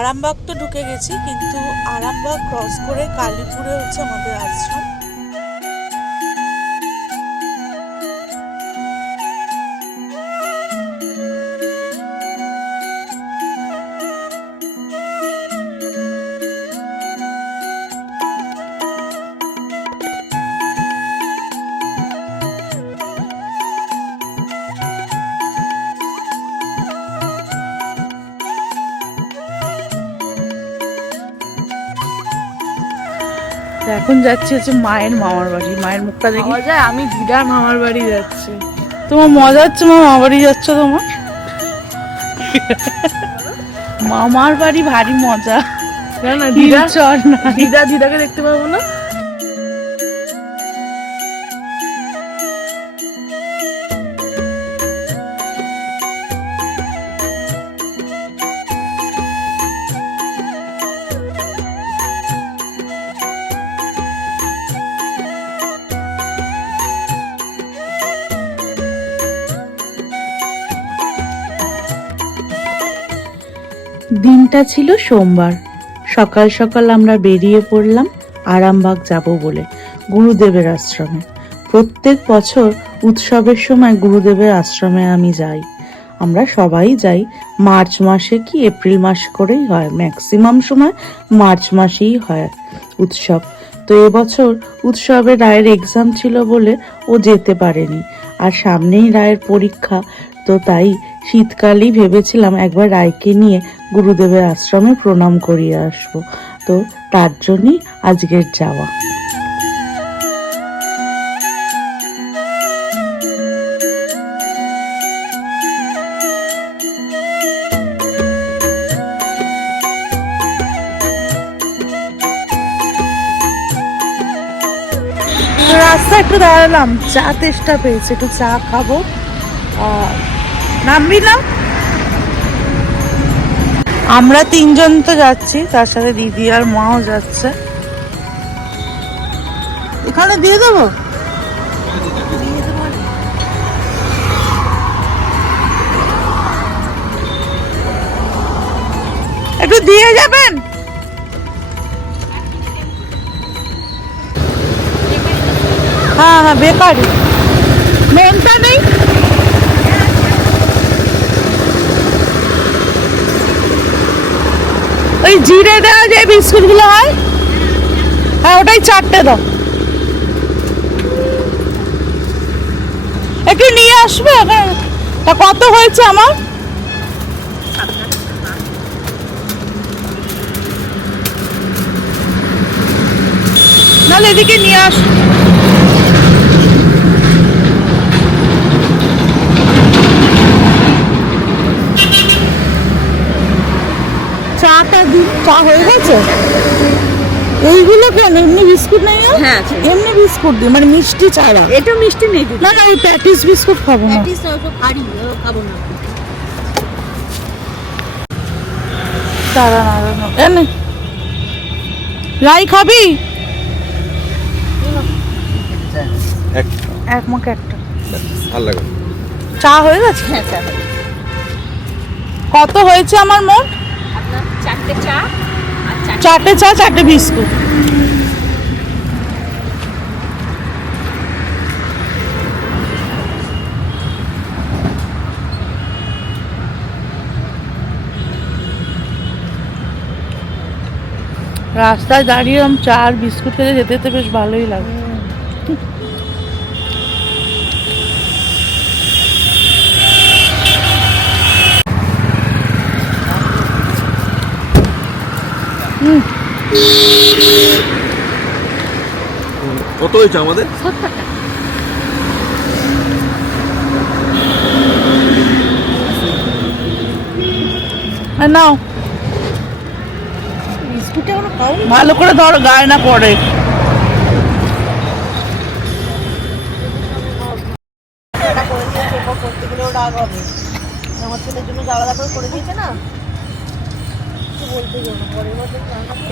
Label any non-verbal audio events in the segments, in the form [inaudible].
আরামবাগ তো ঢুকে গেছি কিন্তু আরামবাগ ক্রস করে কালীপুরে হচ্ছে আমাদের আশ্রম। এখন যাচ্ছি হচ্ছে মায়ের মামার বাড়ি মায়ের মুখটা দেখি। যায় আমি দিদার মামার বাড়ি যাচ্ছি। তোমার মজা হচ্ছে মা মামার বাড়ি যাচ্ছ তোমার? মামার বাড়ি ভারী মজা। না না দিদা চর না দিদা দিদাকে দেখতে পাবো না? দিনটা ছিল সোমবার। সকাল সকাল আমরা বেরিয়ে পড়লাম আরামবাগ যাব বলে, গুরুদেবের আশ্রমে। প্রত্যেক বছর উৎসবের সময় গুরুদেবের আশ্রমে আমি যাই। আমরা সবাই যাই, মার্চ মাসে কি এপ্রিল মাস করেই হয়, ম্যাক্সিমাম সময় মার্চ মাসেই হয় উৎসব। তো এবছর উৎসবে রায়ের এক্সাম ছিল বলে ও যেতে পারেনি। আর সামনেই রায়ের পরীক্ষা তো তাই শীতকালই ভেবেছিলাম একবার রায়কে নিয়ে গুরুদেবের আশ্রমে প্রণাম করিয়ে আসব। তো তার জন্যই আজকের যাওয়া। রাস্তা একটু দাঁড়ালাম। চা তেষ্টা পেয়েছে। একটু চা খাব। নামবি না আমরা তিনজন তো যাচ্ছি, তার সাথে দিদি আর মাও যাচ্ছে। এখানে দিয়ে দেবো? একটু দিয়ে যাবেন? হ্যাঁ হ্যাঁ বেকারি মেনটা নেই ওই জিরে দেওয়া যে বিস্কুটগুলো হয় হ্যাঁ ওটাই চারটে দাও। একটু নিয়ে আসবে? হ্যাঁ। তা কত হয়েছে আমার? নাহলে এদিকে নিয়ে আস। চা হয়ে গেছে? এইগুলো কেন এমনি বিস্কুট নেই? হ্যাঁ এমনি বিস্কুট দিই মানে মিষ্টি ছাড়া। এটা মিষ্টি নেই দিদি না না এই প্যাটিস বিস্কুট খাব না। প্যাটিস ভারী খাব না। দাঁড়া রাই খাবি? এক মুখ একটা। ভালো লাগে। চা হয়ে গেছে? হ্যাঁ স্যার কত হয়েছে আমার মোট? চারটে চা চারটে চা, চারটে বিস্কুট। রাস্তায় দাঁড়িয়ে চা আর বিস্কুট খেতে যেতে যেতে বেশ ভালোই লাগে। কত হয়েছে আমাদের? নাও। ভালো করে ধর গায়ে না পড়ে।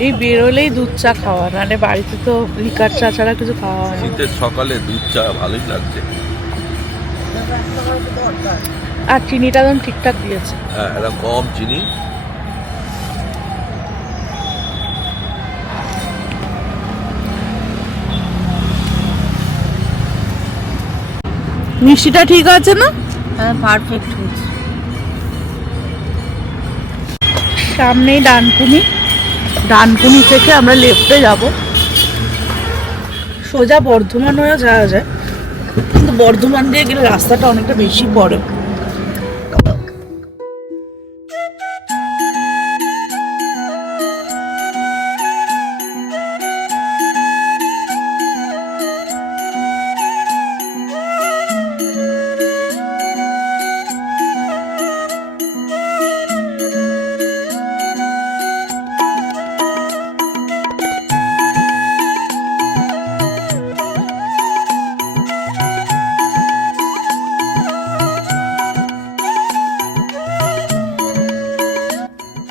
এই বেরোলেই দুধ চা খাওয়া মানে বাড়িতে তো লিকার চা ছাড়া কিছু খাওয়া হয় শীতের সকালে দুধ চা ভালোই লাগছে। আর চিনিটা একদম ঠিকঠাক দিয়েছে। হ্যাঁ এটা কম চিনি। মিষ্টিটা ঠিক আছে না? হ্যাঁ পারফেক্ট হয়েছে। সামনেই ডানকুনি। ডানকুনি থেকে আমরা লেফটে যাব। সোজা বর্ধমান হয়ে যাওয়া যায়। কিন্তু বর্ধমান দিয়ে গেলে রাস্তাটা অনেকটা বেশি পড়ে।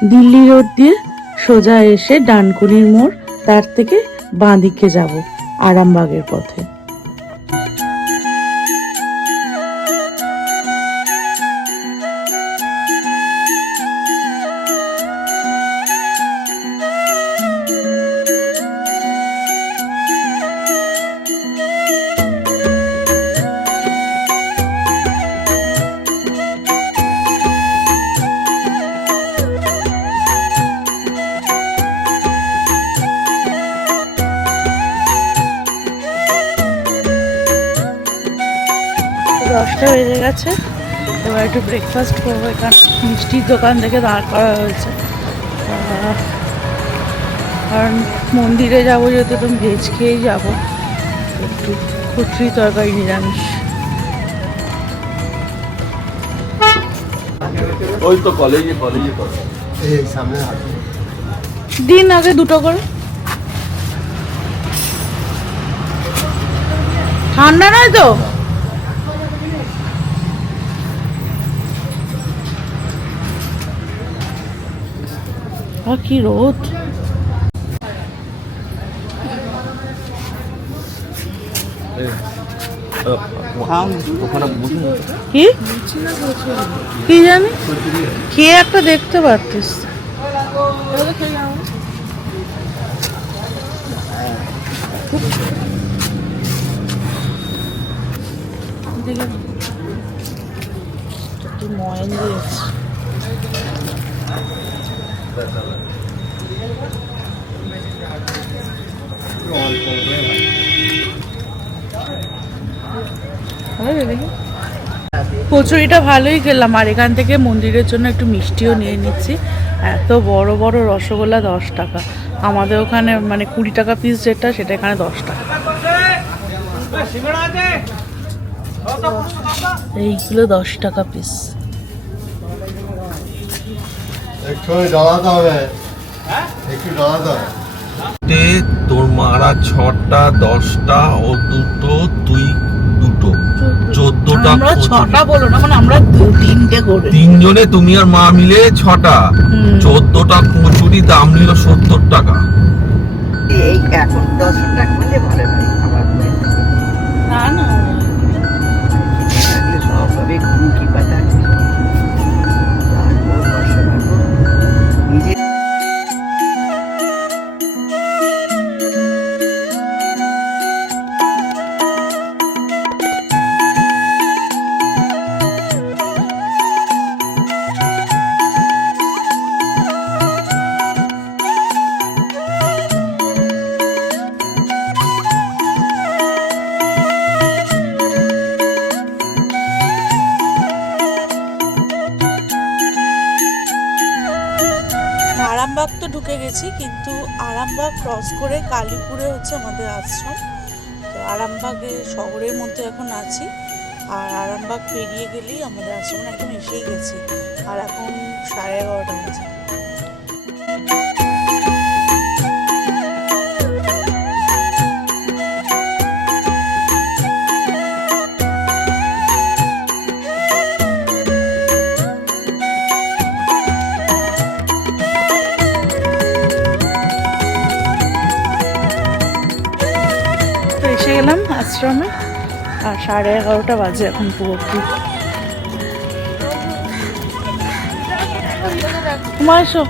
দিল্লি রোড দিয়ে সোজা এসে ডানকুনির মোড় তার থেকে বাঁ দিকে যাব আরামবাগের পথে। দশটা বেজে গেছে। এবার একটু ব্রেকফাস্ট করব এখানে। মিষ্টির দোকান থেকে দাঁড় করা হয়েছে। কারণ মন্দিরে যাব যেহেতু তো ভেজ খেয়েই যাব। একটু খুচরি তরকারি নিরামিষ। ওই তো কলেজে কলেজে এই সামনে দিন আগে দুটো করে। ঠান্ডা নয় তো? আর কি রোদ। কি? কি জানি? খেয়ে একটা দেখতে পারতিস? ময়ন দিয়েছে কচুরিটা ভালোই খেলাম, আর এখান থেকে মন্দিরের জন্য একটু মিষ্টিও নিয়ে নিচ্ছি। এত বড় বড় রসগোল্লা দশ টাকা। আমাদের ওখানে মানে কুড়ি টাকা পিস যেটা, সেটা এখানে দশ টাকা। এইগুলো দশ টাকা পিস তোর মারা ছটা দশটা ও দুটো তুই দুটো। চোদ্দটা। আমরা ছটা বলো না মানে আমরা তিনটে করে। তিনজনে তুমি আর মা মিলে ছটা। চোদ্দটা কচুরি দাম নিল সত্তর টাকা। এই এখন দশ টাকা ভালো গেছি কিন্তু আরামবাগ ক্রস করে কালীপুরে হচ্ছে আমাদের আশ্রম। তো আরামবাগে শহরের মধ্যে এখন আছি, আর আরামবাগ পেরিয়ে গেলেই আমাদের আশ্রম এখন এসেই গেছি। আর এখন সাড়ে এগারোটা বাজে। সাড়ে এগারোটা বাজে এখন পুরোপুরি তোমার এসো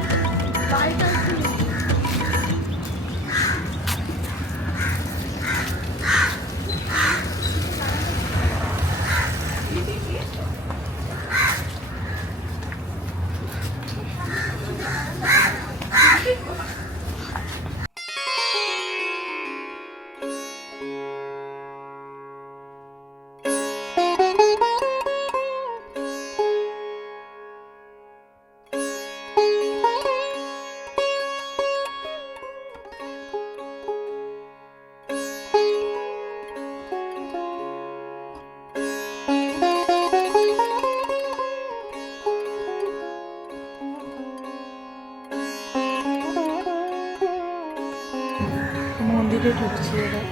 মন্দিরে ঢুকছে এবার।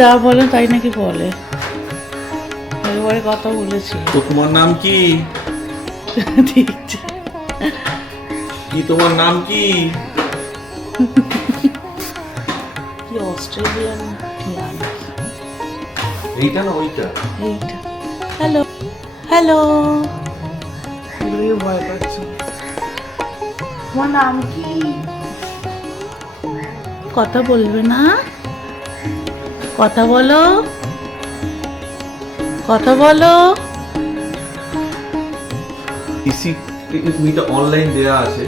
যা বলে তাই নাকি বলে। কথা বলেছি। তো তোমার নাম কি? কি তোমার নাম কি? কি অস্ট্রেলিয়ান? এইটা না ওইটা? এইটা। হ্যালো। হ্যালো। ভয় পাচ্ছি তোমার নাম কি? কথা বলবে না। কথা বলো। কথা বলো। ইসি মিটা অনলাইন দেয়া আছে।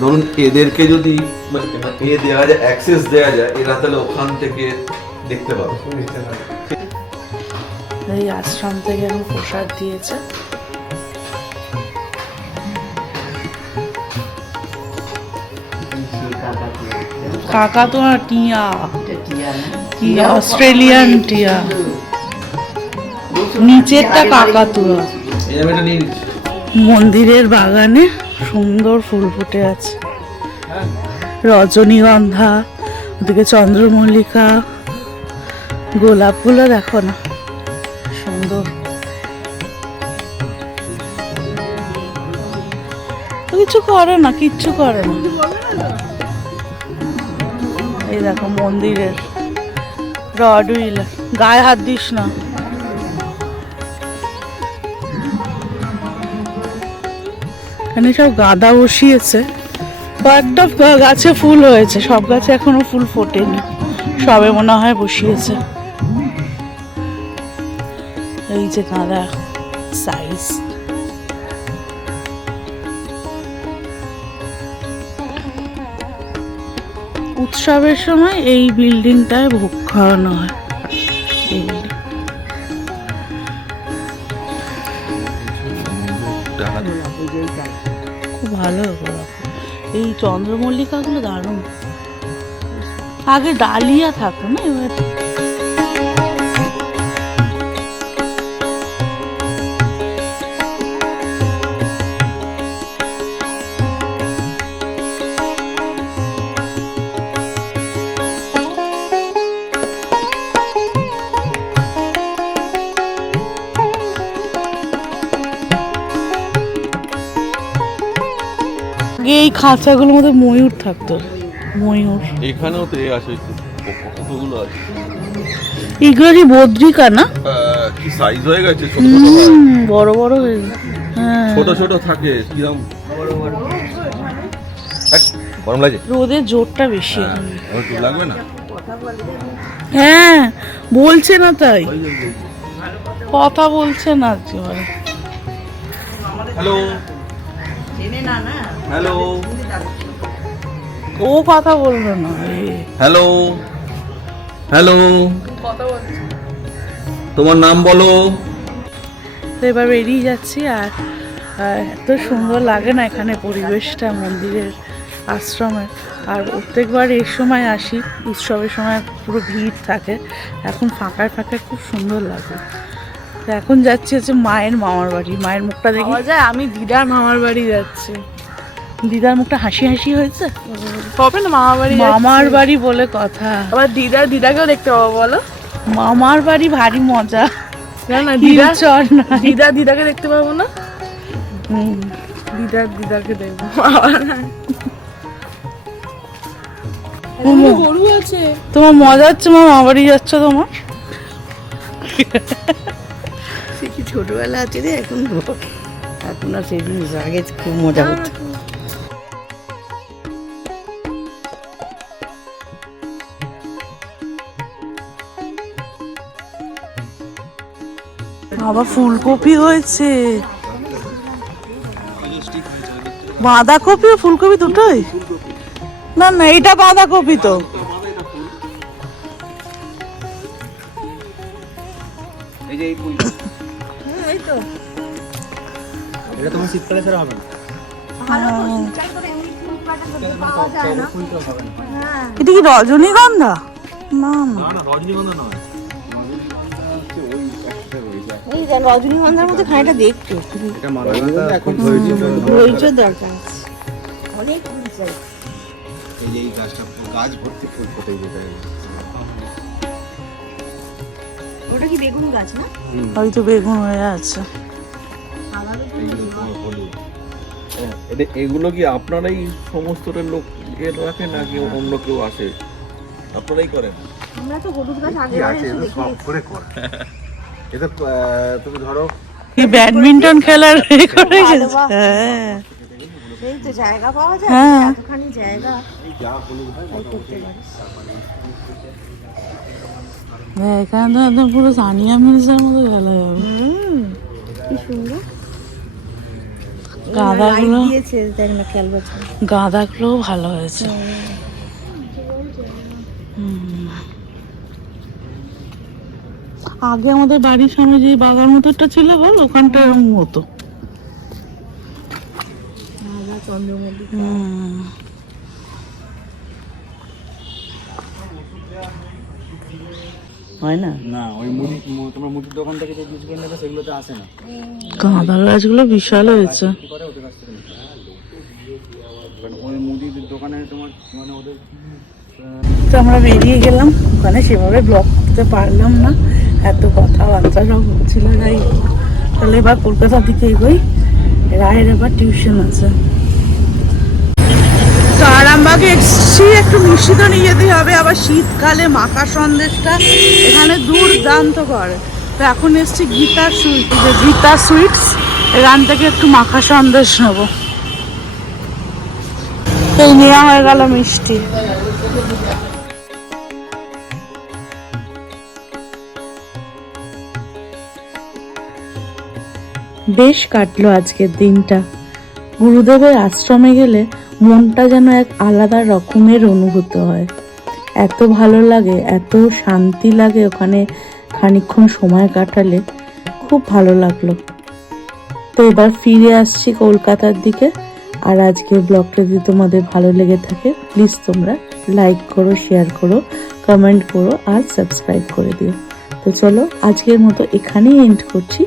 ধরুন এদেরকে যদি মানে এ দেওয়া যায় অ্যাক্সেস দেওয়া যায় এরা তাহলে ওখান থেকে দেখতে পাবে। এই আশ্রম থেকে এখন প্রসাদ দিয়েছে। কাকা তো টিয়া। কি অস্ট্রেলিয়ান টিয়া নিচেরটা কাকাতুয়া মন্দিরের বাগানে সুন্দর ফুল ফুটে আছে রজনীগন্ধা ওদিকে চন্দ্রমল্লিকা গোলাপ ফুলও দেখো না সুন্দর কিছু করে না কিচ্ছু করে না এই দেখো মন্দিরের রড উইল। গায়ে হাত দিস না। এখানে সব গাঁদা বসিয়েছে। কয়েকটা গাছে ফুল হয়েছে। সব গাছে এখনও ফুল ফোটেনি। সবে মনে হয় বসিয়েছে। এই যে গাঁদা সাইজ উৎসবের সময় এই বিল্ডিংটায় ভোগ খাওয়ানো হয়। খুব ভালো। এই চন্দ্রমল্লিকাগুলো দারুণ। আগে ডালিয়া থাকতো না এবার? খাঁচাগুলোর মধ্যে ময়ূর থাকতো। ময়ূর। এখানেও তো এ আছে কতগুলো আছে? এগুলো কি বদ্রিকা না? কি সাইজ হয়ে গেছে? ছোট ছোট হয়। হুম, বড় বড় হয়ে গেছে। হ্যাঁ। ছোট ছোট থাকে কিরম? হ্যাট, গরম লাগে রোদের জোরটা বেশি। আমার লাগবে না? হ্যাঁ বলছে না তাই। কথা বলছে না। হ্যালো। চেনে না না। হ্যালো ও কথা বলবে না। হ্যালো হ্যালো তোমার নাম বলো। তো এবার বেরিয়ে যাচ্ছি আর এত সুন্দর লাগে না এখানে পরিবেশটা মন্দিরের আশ্রমে। আর প্রত্যেকবার এই সময় আসি উৎসবের সময় পুরো ভিড় থাকে। এখন ফাঁকায় ফাঁকায় খুব সুন্দর লাগে। তো এখন যাচ্ছি হচ্ছে মায়ের মামার বাড়ি। মায়ের মুখটা দেখি। যায় আমি দিদার মামার বাড়ি যাচ্ছি। দিদার মুখটা হাসি হাসি হয়েছে? হবে না মামার বাড়ি মামার বাড়ি বলে কথা। আবার দিদা দিদাকেও দেখতে পাবো বলো। মামার বাড়ি ভারী মজা। না না দিদা চর না দিদা দিদাকে দেখতে পাবো না। দিদা দিদাকে দেখব মোমো। গরু আছে। তোমার মজা হচ্ছে মা মামা বাড়ি যাচ্ছ তোমার? সে কি ছোটবেলা আছে রে এখন এখন আর সেই জিনিস আগে খুব মজা হতো বাবা ফুলকপি হয়েছে। বাঁধাকপি ও ফুলকপি দুটোই? না না এটা বাঁধাকপি তো। এই যে এই ফুলটা হুম, এই তো এটা তোমার শীতকালে ছাড়া হবে না। ভালো তো শীতকাল করে এমনি ফুল কাটা করতে পাওয়া যায় না। ফুলটাও হবে না। হ্যাঁ এটা কি রজনীগন্ধা? না না। না না রজনীগন্ধা নয়। রজনীগন্ধার মধ্যে খানিকটা দেখতে। ধৈর্য দরকার অনেক এই গাছটা গাছ ভর্তি ফুল ফোটে যেটা। ওটা কি বেগুন গাছ না? হয়তো বেগুন হয়ে আছে। এগুলো কি আপনারাই সমস্তটা লোক এ রাখেন নাকি অন্য কেউ আসে? আপনারাই করেন। আমরা তো হলুদ গাছ আগে কি আছে? এটা সব করে কর। [laughs] এটা তুমি ধরো। কি ব্যাডমিন্টন খেলার করে হ্যাঁ। এই তো জায়গা পাওয়া যায় হ্যাঁ। এতখানি জায়গা। হ্যাঁ, এখানে তো একদম পুরো সানিয়া মির্জার মতো খেলা যাবে কি সুন্দর। গাঁদাগুলো লাইট দেখ না খেলব গাঁদাগুলোও ভালো হয়েছে। আগে আমাদের বাড়ির সামনে যে বাগান মতোটা ছিল বল ওখানটা এরকম হতো। হয় না? না ওই মুদি তোমার মুদির দোকান থেকে যে বীজগুলো নেবে সেগুলোতে আসে না। গাঁদা গাছগুলো বিশাল হয়েছে। হয়। ওই মুদির দোকানে তোমার মানে ওদের তো আমরা বেরিয়ে গেলাম। ওখানে সেভাবে ব্লক করতে পারলাম না। এত কথাবার্তা সব হচ্ছিল যাই তাহলে এবার কলকাতার দিকে এগোই। রায়ের এবার টিউশন আছে। তো আরামবাগে এসছি, একটু মিষ্টি তো নিয়ে যেতেই হবে। আবার শীতকালে মাখা সন্দেশটা এখানে দুর্দান্ত করে। তো এখন এসছি গীতার সুইট যে গীতা সুইটস, এখান থেকে একটু মাখা সন্দেশ নেব। এই নেওয়া হয়ে গেল মিষ্টি। বেশ কাটলো আজকের দিনটা। গুরুদেবের আশ্রমে গেলে মনটা যেন এক আলাদা রকমের অনুভূত হয়। এত ভালো লাগে, এত শান্তি লাগে ওখানে খানিকক্ষণ সময় কাটালে। খুব ভালো লাগল। তো এবার ফিরে আসছি কলকাতার দিকে। আর আজকের ব্লগটা যদি তোমাদের ভালো লেগে থাকে প্লিজ তোমরা লাইক করো শেয়ার করো কমেন্ট করো আর সাবস্ক্রাইব করে দিও। তো চলো আজকের মতো এখানেই এন্ড করছি।